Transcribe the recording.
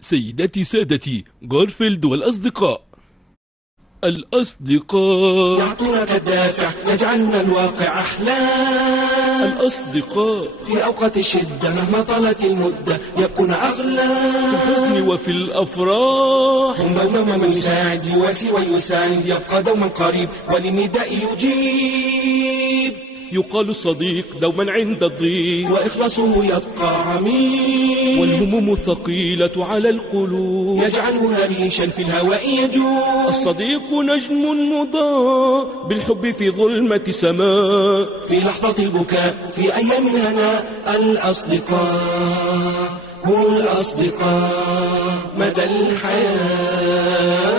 سيداتي سادتي، غارفيلد والأصدقاء. الأصدقاء يعطونك الدافع، يجعلون الواقع أحلى. الأصدقاء في أوقات الشدة مهما طالت المدة يبقون أغلى. في الحزن وفي الأفراح هم دوما من يساعد، يواسي ويساند، يبقى دوما قريب وللنداء يجيب. يقال الصديق دوما عند الضيق، وإخلاصه يبقى عميق. والهموم الثقيلة على القلوب يجعلها ريشا في الهواء يجوب. الصديق نجم مضاء بالحب في ظلمة سماء. في لحظة البكاء في أيام الهناء الأصدقاء هم الأصدقاء مدى الحياة.